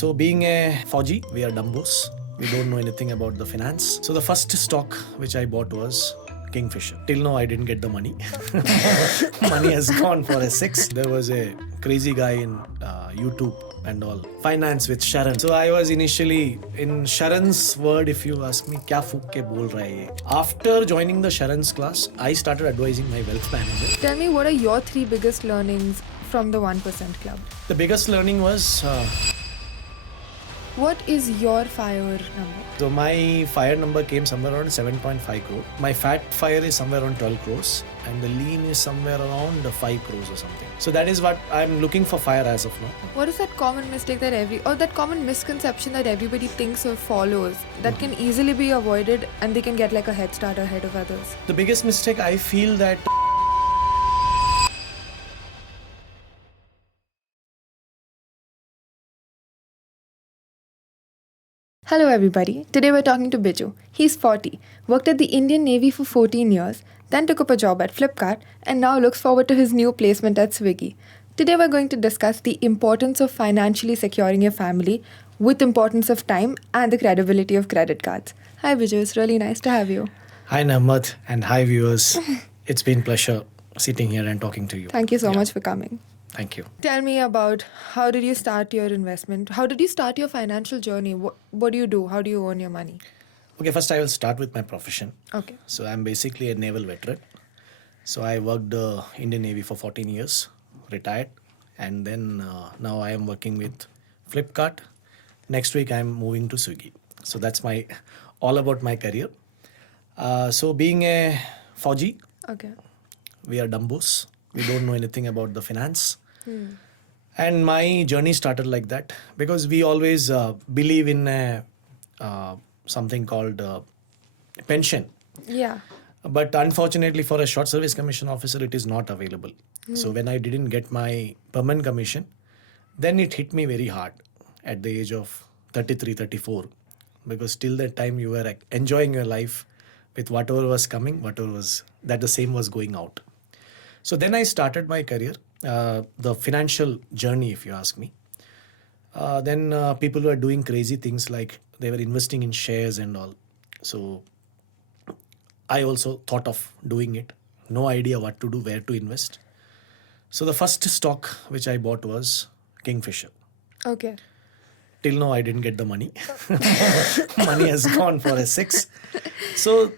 So being a Fauji, we are dumbos. We don't know anything about the finance. So the first stock which I bought was Kingfisher. Till now I didn't get the money. Money has gone for a 6. There was a crazy guy in YouTube and all. Finance with Sharon. So I was initially in Sharon's word, if you ask me, kya fook ke bol raha hai ye? After joining the Sharon's class, I started advising my wealth manager. Tell me, what are your 3 biggest learnings from the 1% club? The biggest learning was What is your fire number? so my fire number came somewhere around 7.5 crore. My fat fire is somewhere around 12 crores and the lean is somewhere around 5 crores or something. So that is what I'm looking for fire as of now. What is that common mistake that common misconception that everybody thinks or follows that can easily be avoided and they can get like a head start ahead of others? The biggest mistake I feel that Hello everybody, today we're talking to Bijo. He's 40, worked at the Indian Navy for 14 years, then took up a job at Flipkart and now looks forward to his new placement at Swiggy. Today we're going to discuss the importance of financially securing your family with importance of time and the credibility of credit cards. Hi Bijo, it's really nice to have you. Hi Nahmad and hi viewers. It's been pleasure sitting here and talking to you. Thank you so much for coming. Thank you. Tell me about how did you start your investment? How did you start your financial journey? What do you do? How do you earn your money? Okay, first I will start with my profession. Okay. So I'm basically a naval veteran. So I worked Indian Navy for 14 years, retired, and then now I am working with Flipkart. Next week I'm moving to Swiggy. So that's my all about my career. So being a Fauji, Okay. we are dumbos. We don't know anything about the finance. And my journey started like that because we always believe in something called pension. Yeah. But unfortunately for a short service commission officer, it is not available. So when I didn't get my permanent commission, then it hit me very hard at the age of 33, 34. Because till that time you were enjoying your life with whatever was coming, the same was going out. So then I started my career, the financial journey, if you ask me. Then people were doing crazy things like they were investing in shares and all. So I also thought of doing it. No idea what to do, where to invest. So the first stock which I bought was Kingfisher. Okay. Till now I didn't get the money. Money has gone for a 6. So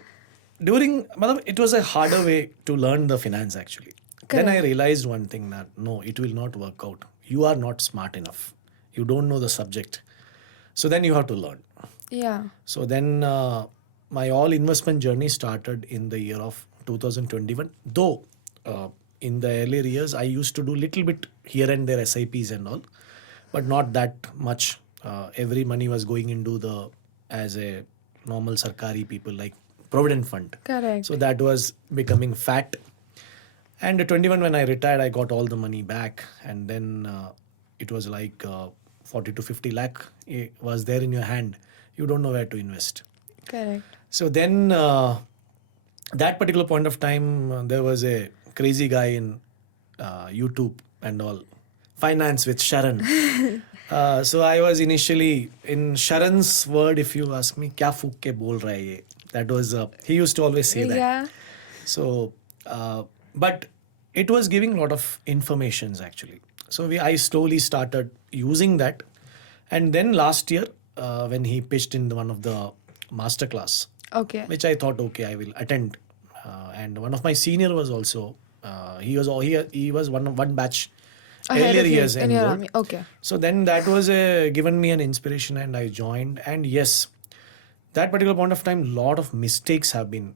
it was a harder way to learn the finance actually. Then I realized one thing that no, it will not work out. You are not smart enough. You don't know the subject. So then you have to learn. Yeah. So then my all investment journey started in the year of 2021. Though in the earlier years, I used to do little bit here and there SIPs and all, but not that much. Every money was going into as a normal Sarkari people like Provident Fund. Correct. So that was becoming fat. And at 21 when I retired, I got all the money back. And then it was like 40 to 50 lakh was there in your hand. You don't know where to invest. Correct. So then that particular point of time, there was a crazy guy in YouTube and all. Finance with Sharon. So I was initially in Sharon's word, if you ask me, kya fook ke bol raha hai ye? That was, he used to always say that. Yeah. So, but it was giving a lot of informations actually. So I slowly started using that. And then last year, when he pitched in one of the masterclass, Okay. which I thought, okay, I will attend. And one of my senior was also, he was one batch Ahead earlier of you years in your enrolled. army. Okay. So then that was given me an inspiration and I joined. And yes, that particular point of time, lot of mistakes have been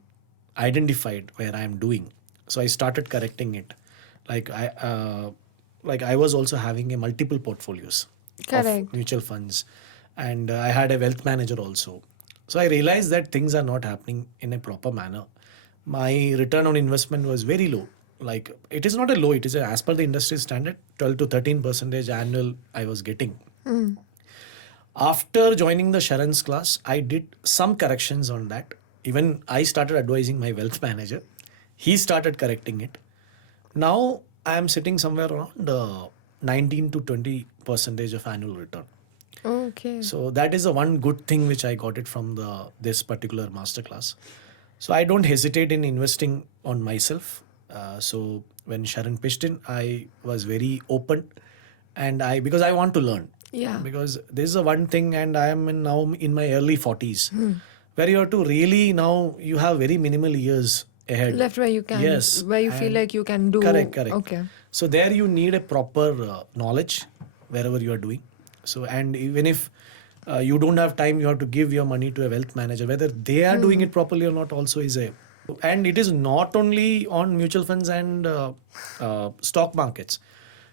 identified where I am doing. So I started correcting it. Like I was also having a multiple portfolios Correct. of mutual funds, and I had a wealth manager also. So I realized that things are not happening in a proper manner. My return on investment was very low. Like it is not a low; it is as per the industry standard, 12 to 13% annual I was getting. After joining the Sharon's class, I did some corrections on that. Even I started advising my wealth manager. He started correcting it. Now I am sitting somewhere around 19 to 20% of annual return Okay. So that is the one good thing which I got it from this particular masterclass. So I don't hesitate in investing on myself. So when Sharon pitched in, I was very open, and because I want to learn. Yeah. Because this is the one thing, and I am now in my early 40s, where you have to really, now you have very minimal years ahead. Left where you can. Yes. Where you feel and- like you can do. Correct. Okay. So there you need a proper knowledge wherever you are doing. So, and even if you don't have time, you have to give your money to a wealth manager. Whether they are doing it properly or not also is a. And it is not only on mutual funds and stock markets.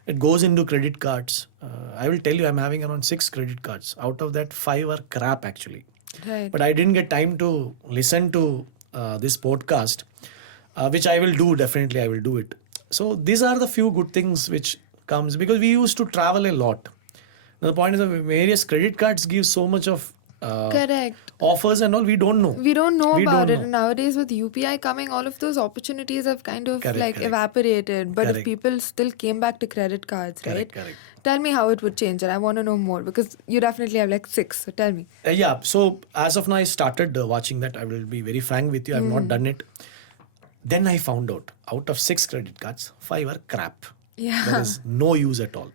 It goes into credit cards. I will tell you, I'm having around 6 credit cards. Out of that, 5 are crap actually. Right. But I didn't get time to listen to this podcast, which I will do. Definitely, I will do it. So these are the few good things which comes, because we used to travel a lot. Now, the point is that various credit cards give so much of Correct. offers and all. We don't know. We don't know We about don't it. know. And nowadays, with UPI coming, all of those opportunities have kind of Correct. evaporated. But if Correct. people still came back to credit cards, right? Correct. Tell me how it would change, and I want to know more because you definitely have like 6. So tell me. Yeah. So as of now, I started watching that. I will be very frank with you. I've not done it. Then I found out of 6 credit cards, 5 are crap. Yeah. There is no use at all.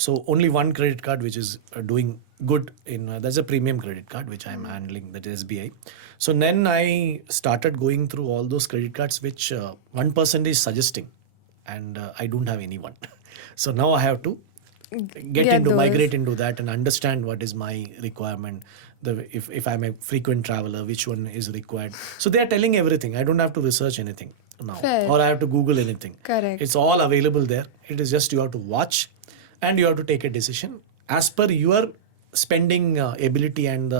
So only one credit card which is doing good that's a premium credit card which I'm handling, that is SBI. So then I started going through all those credit cards which one person is suggesting, and I don't have anyone. So now I have to Get those. migrate into that and understand what is my requirement. If I'm a frequent traveler, which one is required. So they are telling everything. I don't have to research anything now, Fair. or I have to Google anything. Correct. It's all available there. It is just you have to watch, and you have to take a decision as per your spending ability and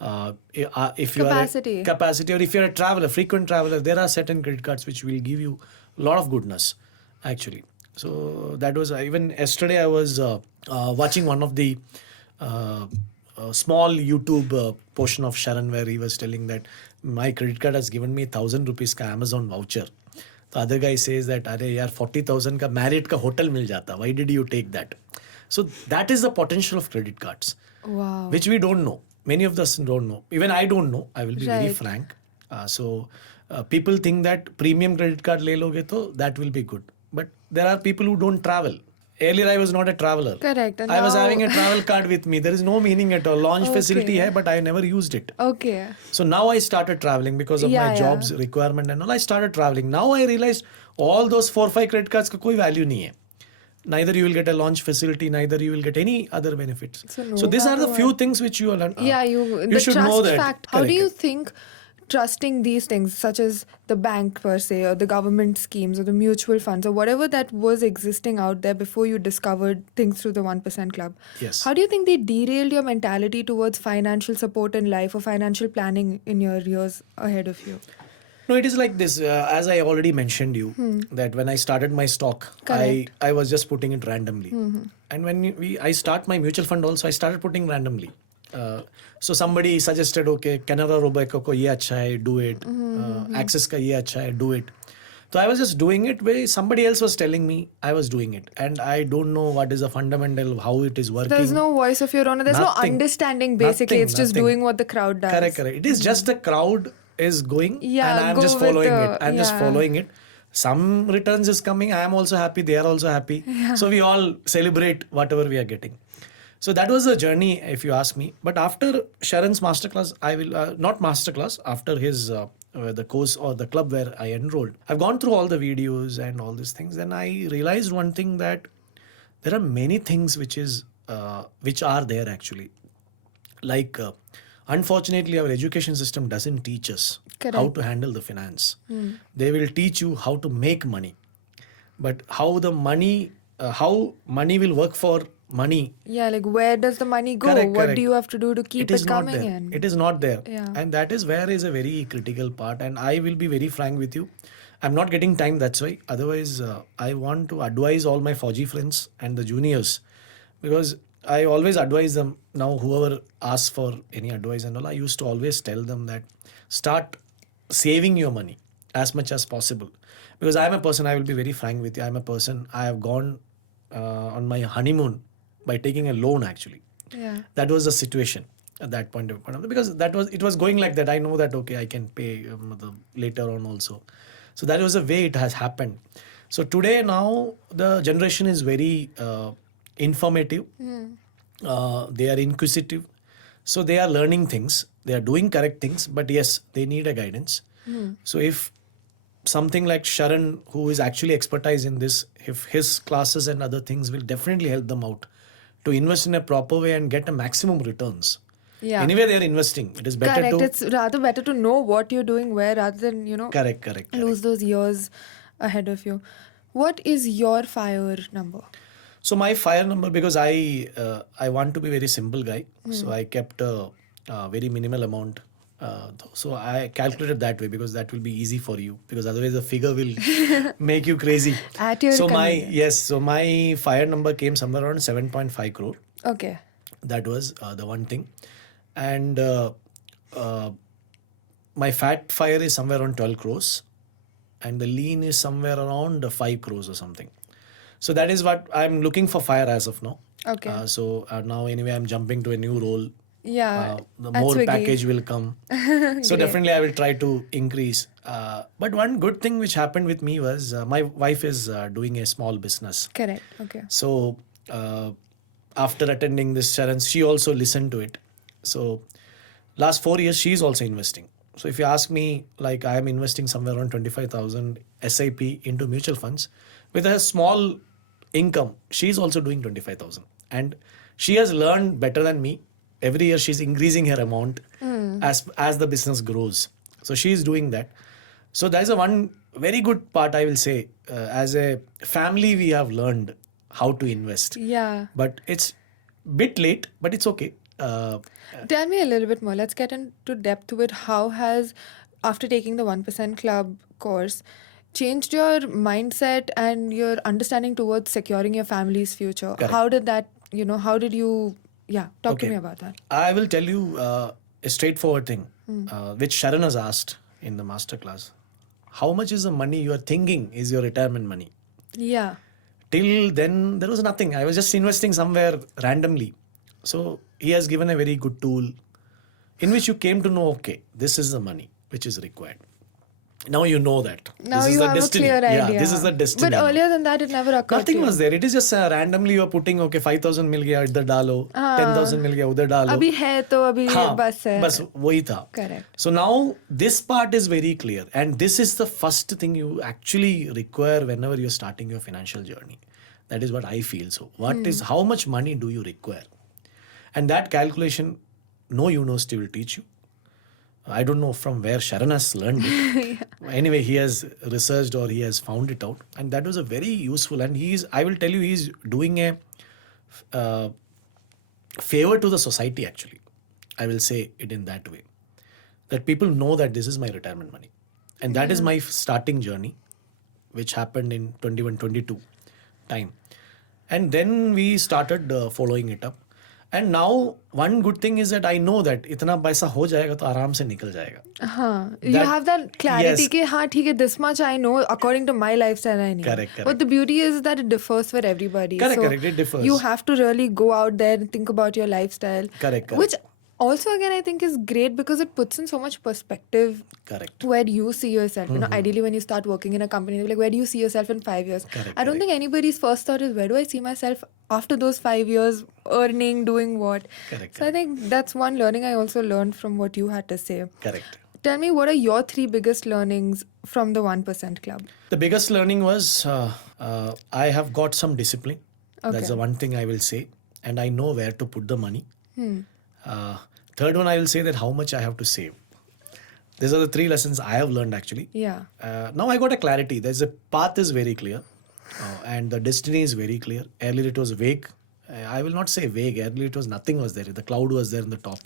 if you Capacity. are capacity, or if you're a traveler, frequent traveler, there are certain credit cards which will give you a lot of goodness actually. So that was even yesterday I was watching one of the small YouTube portion of Sharon where he was telling that my credit card has given me 1,000 rupees ka Amazon voucher. The other guy says that अरे यार 40,000 का Marriott का hotel मिल जाता. Why did you take that? So that is the potential of credit cards, Wow. which we don't know. Many of us don't know. Even I don't know. I will be very Right. frank. So people think that premium credit card ले लोगे तो that will be good. But there are people who don't travel. Earlier I was not a traveler. Correct. And I was now- having a travel card with me. There is no meaning at all. Launch facility hai, but I never used it. Okay. So now I started traveling because of my Yeah. job's requirement and all. I started traveling. Now I realized all those 4-5 credit cards का कोई value नहीं है. Neither you will get a launch facility, neither you will get any other benefits. So no So these are the matter few what. things which you learn. Yeah, the should trust know that. fact. How do Correct. you think trusting these things, such as the bank per se, or the government schemes, or the mutual funds, or whatever that was existing out there before you discovered things through the 1% Club? Yes. How do you think they derailed your mentality towards financial support in life or financial planning in your years ahead of you? No, it is like this. As I already mentioned you, that when I started my stock, Correct. I was just putting it randomly. And when I start my mutual fund also, I started putting randomly. So somebody suggested, okay, Canara Robeco ko ye acha hai, do it. Axis ka ye acha hai, do it. So I was just doing it where somebody else was telling me, I was doing it. And I don't know what is the fundamental, how it is working. There's no voice of your own. There's no Nothing. understanding, basically. It's just Nothing. doing what the crowd does. Correct. It is just the crowd is going Yeah, and I'm go just with following the- it. I'm just yeah. following it. Some returns is coming. I am also happy. They are also happy. So we all celebrate whatever we are getting. So that was the journey, if you ask me. But after Sharon's masterclass, I will not masterclass. After his the course or the club where I enrolled, I've gone through all the videos and all these things. Then I realized one thing, that there are many things which are there actually. Like unfortunately, our education system doesn't teach us how Correct. to handle the finance. They will teach you how to make money, but how money will work for money. Yeah, like where does the money go? Correct, What correct. do you have to do to keep is it not coming there. in? It is not there. Yeah. And that is where is a very critical part. And I will be very frank with you. I'm not getting time, that's why. Otherwise, I want to advise all my Fauji friends and the juniors, because I always advise them. Now, whoever asks for any advice and all, I used to always tell them that start saving your money as much as possible. Because I'm a person, I will be very frank with you. I'm a person, I have gone on my honeymoon by taking a loan actually. Yeah. That was the situation at that point of time, because it was going like that. I know that okay, I can pay later on also. So that was the way it has happened. So today now the generation is very informative. They are inquisitive. So they are learning things. They are doing correct things. But yes, they need a guidance. So if something like Sharan, who is actually expertise in this, if his classes and other things will definitely help them out to invest in a proper way and get a maximum returns. Yeah. Anyway, they are investing. It is better Correct. to... It's rather better to know what you're doing where rather than, Correct. lose those years ahead of you. What is your fire number? So my fire number, because I want to be very simple guy, so I kept a very minimal amount. So I calculated that way because that will be easy for you, because otherwise the figure will make you crazy. At your convenience. So my fire number came somewhere around 7.5 crore. Okay. That was the one thing, and my fat fire is somewhere around 12 crores, and the lean is somewhere around 5 crores or something. So that is what I'm looking for fire as of now. Okay. So now anyway I'm jumping to a new role. Yeah. The at more Swiggy. package will come. So definitely I will try to increase. But one good thing which happened with me was my wife is doing a small business. Correct. Okay. So after attending this Sharan, she also listened to it. So last 4 years she is also investing. So if you ask me, like I am investing somewhere around 25,000 SIP into mutual funds with a small income. She is also doing 25,000, and she has learned better than me. Every year she's increasing her amount as the business grows. So she is doing that. So that is a one very good part, I will say. As a family, we have learned how to invest. Yeah. But it's bit late, but it's okay. Tell me a little bit more. Let's get into depth to it. How has, after taking the 1% Club course, changed your mindset and your understanding towards securing your family's future? Correct. How did that, how did you, talk to Okay. me about that. I will tell you a straightforward thing, which Sharan has asked in the masterclass. How much is the money you are thinking is your retirement money? Yeah. Till then, there was nothing. I was just investing somewhere randomly. So he has given a very good tool in which you came to know, okay, this is the money which is required. Now you know that. Now this is you the have destiny. a clear idea. Yeah, this is the destiny. But earlier than that, it never occurred to Nothing you. was there. It is just randomly you are putting, okay, 5,000 mil gaya idhar dalo, 10,000 mil gaya udhar dalo. Abhi hai to abhi bas hai. Bas wahi tha. Correct. So now this part is very clear, and this is the first thing you actually require whenever you're starting your financial journey. That is what I feel. So what is, how much money do you require? And that calculation, no university will teach you. I don't know from where Sharan has learned it. Anyway, he has researched or he has found it out. And that was a very useful. And I will tell you, he's doing a favor to the society actually. I will say it in that way. That people know that this is my retirement money. And that is my starting journey, which happened in 21-22 time. And then we started following it up. And now one good thing is that I know that itna paisa ho jayega to aaram se nikal jayega. You have that clarity yes. कि हाँ ठीक है, this much I know according to my lifestyle I need. Correct. But the beauty is that it differs for everybody. Correct, so it differs. You have to really go out there and think about your lifestyle. Correct. Which also again I think is great because it puts in so much perspective. Correct. Where you see yourself. Ideally when you start working in a company, like where do you see yourself in 5 years? Correct, I don't think anybody's first thought is where do I see myself after those 5 years, earning, doing what. Correct. So I think that's one learning I also learned from what you had to say. Correct. Tell me, what are your 3 biggest learnings from the 1% Club? The biggest learning was I have got some discipline. Okay. That's the one thing I will say. And I know where to put the money. Third one, I will say that how much I have to save. These are the 3 lessons I have learned actually. Yeah. Now I got a clarity. There's a path is very clear. And the destiny is very clear. Earlier it was vague. I will not say vague. Earlier it was nothing was there. The cloud was there in the top.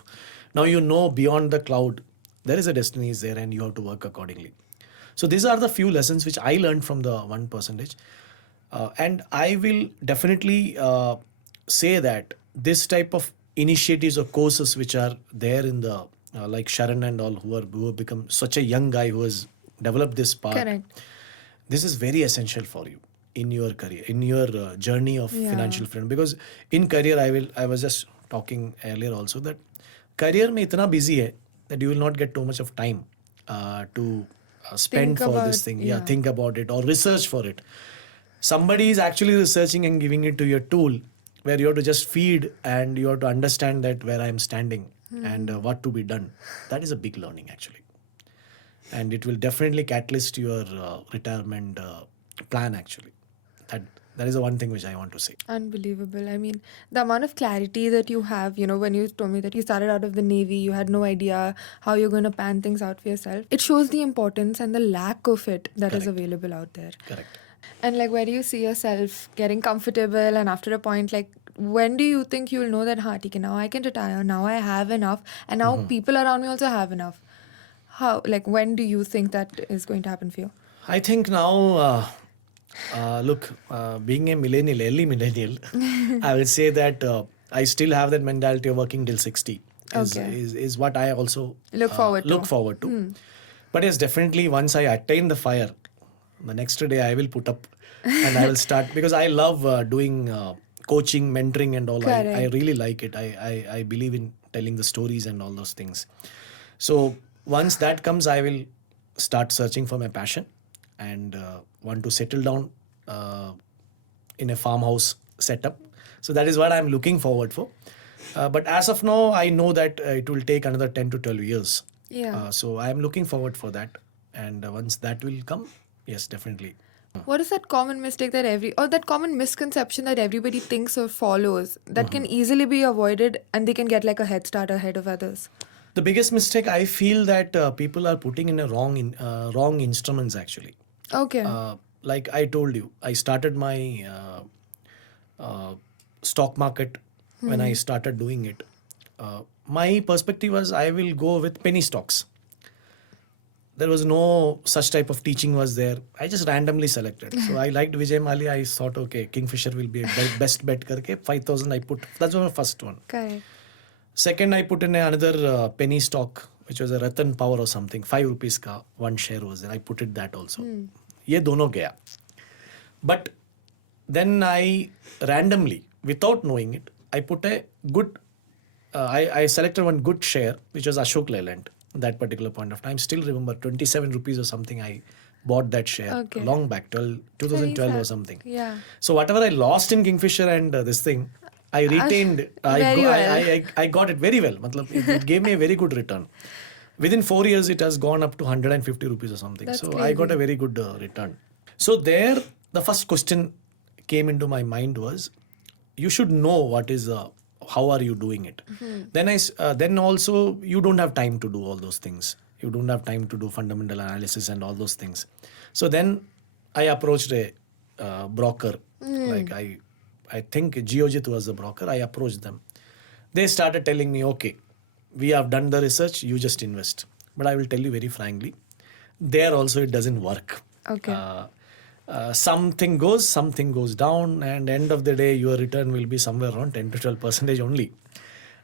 Now you know beyond the cloud, there is a destiny is there and you have to work accordingly. So these are the few lessons which I learned from the 1%. And I will definitely say that this type of initiatives or courses which are there in the, like Sharan and all who have become such a young guy who has developed this part. Correct. This is very essential for you in your career, in your journey of Yeah. financial freedom. Because in career, I was just talking earlier also that career में इतना busy है that you will not get too much of time to spend Think for about- this thing. yeah. Think about it or research for it. Somebody is actually researching and giving it to your tool where you have to just feed and you have to understand that where I am standing and what to be done. That is a big learning actually. And it will definitely catalyst your retirement plan actually. That is the one thing which I want to say. Unbelievable. I mean, the amount of clarity that you have, when you told me that you started out of the Navy, you had no idea how you're going to pan things out for yourself. It shows the importance and the lack of it that is Correct. available out there. Correct. And like, where do you see yourself getting comfortable? And after a point, like, when do you think you'll know that, now I can retire, now I have enough, and now people around me also have enough? How, like, when do you think that is going to happen for you? I think now, look, being a millennial, early millennial, I will say that I still have that mentality of working till 60 Okay. is what I also Look forward to. But yes, definitely once I attain the fire, the next day I will put up and I will start because I love doing coaching, mentoring and all. I Correct. really like it. I believe in telling the stories and all those things. So once that comes, I will start searching for my passion and want to settle down in a farmhouse setup. So that is what I'm looking forward for. But as of now, I know that it will take another 10 to 12 years. Yeah. So I'm looking forward for that. And once that will come, yes, definitely. What is that common mistake that common misconception that everybody thinks or follows that can easily be avoided and they can get like a head start ahead of others? The biggest mistake I feel that people are putting in a wrong instruments actually. Okay. Like I told you, I started my stock market when I started doing it. My perspective was I will go with penny stocks. There was no such type of teaching was there. I just randomly selected. So I liked Vijay Mali. I thought, okay, Kingfisher will be a best bet karke. 5,000 I put. That's my first one. Correct. Second, I put in another penny stock, which was a Ratan Power or something. 5 rupees ka one share was there. I put it that also. Ye dono gaya. But then I randomly, without knowing it, I put a good, I selected one good share, which was Ashok Leyland. That particular point of time. Still remember 27 rupees or something I bought that share Okay. long back, 2012 or something. Yeah. So whatever I lost in Kingfisher and this thing, I retained. I got it very well. Matlab, it gave me a very good return. Within 4 years, it has gone up to 150 rupees or something. That's so I got crazy. a very good return. So there, the first question came into my mind was, you should know what is how are you doing it. Then also you don't have time to do all those things. You don't have time to do fundamental analysis and all those things. So then I approached a broker. Like I think Geojit was the broker. I approached them. They started telling me, okay, we have done the research, you just invest. But I will tell you very frankly, there also it doesn't work. Okay. Something goes down, and end of the day, your return will be somewhere around 10 to 12% only.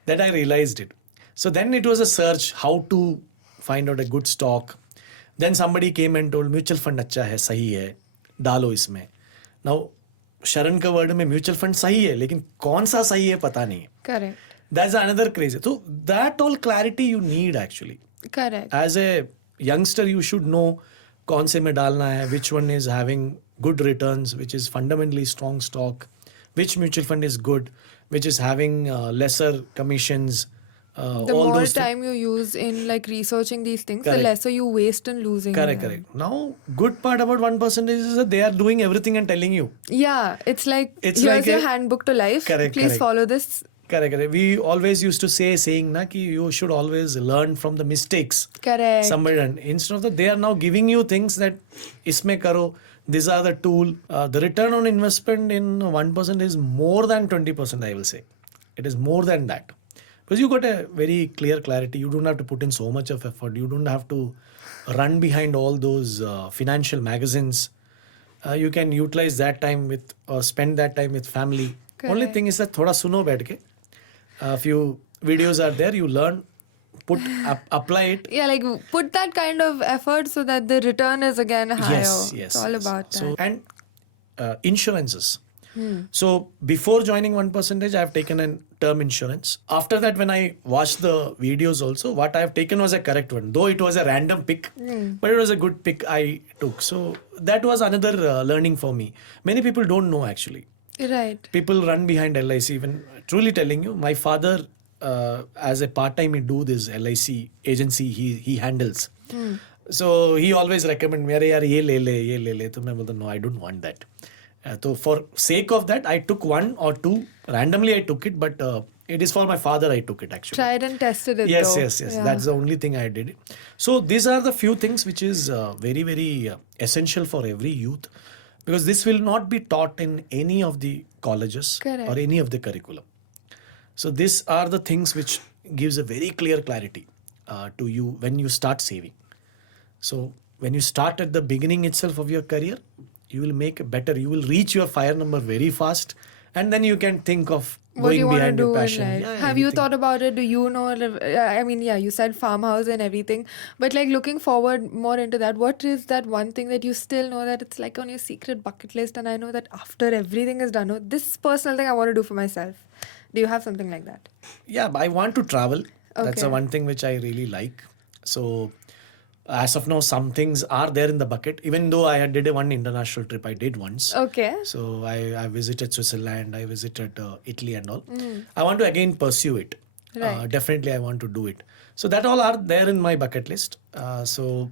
That I realized it. So then it was a search how to find out a good stock. Then somebody came and told mutual fund अच्छा है, सही है, डालो इसमें. Now, शरण का word में mutual fund सही है, लेकिन कौन सा सही है पता नहीं है. Correct. That's another crazy. So that all clarity you need actually. Correct. As a youngster, you should know कौन से में डालना है, which one is having good returns, which is fundamentally strong stock, which mutual fund is good, which is having lesser commissions. The all more those time you use in like researching these things, Correct. the lesser you waste in losing. Correct, them. correct. Now, good part about 1% is that they are doing everything and telling you. Yeah, it's like It's here's like your a- handbook to life. Correct, Please correct. follow this. Correct, correct. We always used to saying na ki you should always learn from the mistakes. Correct. Somebody done. Instead of that, they are now giving you things that isme karo. These are the tool. The return on investment in 1% is more than 20%. I will say, it is more than that. Because you got a very clear clarity. You don't have to put in so much of effort. You don't have to run behind all those financial magazines. You can utilize that time with or spend that time with family. Only Correct. thing is that thoda suno baith ke. A few videos are there. You learn, apply it. Yeah, like put that kind of effort so that the return is again higher. Yes, yes. It's all yes. about that. So, and insurances. So before joining 1%, I have taken a term insurance. After that, when I watched the videos also, what I have taken was a correct one. Though it was a random pick, but it was a good pick I took. So that was another learning for me. Many people don't know actually. Right. People run behind LIC. Even truly telling you, my father, as a part-time, he do this LIC agency. He handles. So he always recommend, "Mere yaar ye le le, ye le le." तो मैं बोलता no, I don't want that. So for sake of that, I took one or two. Randomly, I took it, but it is for my father. I took it actually. Tried and tested it. Yes, though. yes. Yeah. That's the only thing I did. So these are the few things which is very, very essential for every youth, because this will not be taught in any of the colleges Correct. or any of the curriculum. So these are the things which gives a very clear clarity to you when you start saving. So when you start at the beginning itself of your career, you will make better. You will reach your fire number very fast, and then you can think of What do you going want to behind do your in passion. life? Yeah, Have you anything. thought about it? Do you know? I mean, yeah, you said farmhouse and everything, but like looking forward more into that, what is that one thing that you still know that it's like on your secret bucket list? And I know that after everything is done, oh, this personal thing I want to do for myself. Do you have something like that? Yeah, I want to travel. That's the Okay. one thing which I really like. So as of now, some things are there in the bucket. Even though I did one international trip, I did once. Okay. So I visited Switzerland, I visited Italy and all. I want to again pursue it. Right. Definitely, I want to do it. So that all are there in my bucket list. So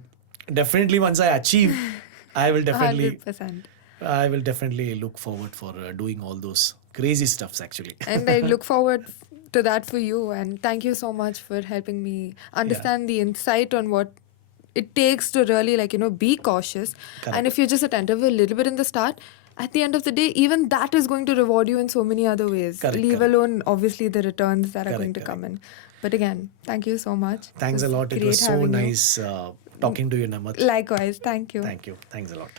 definitely, once I achieve, I will definitely 100%. look forward for doing all those crazy stuffs actually. And I look forward to that for you. And thank you so much for helping me understand the insight on what it takes to really, like, be cautious. Correct. And if you're just attentive a little bit in the start, at the end of the day, even that is going to reward you in so many other ways. Correct, Leave correct. alone, obviously, the returns that are going to Correct, come in. But again, thank you so much. Thanks a lot. It great was so having you. nice talking to you, Namat. Likewise. Thank you. Thank you. Thanks a lot.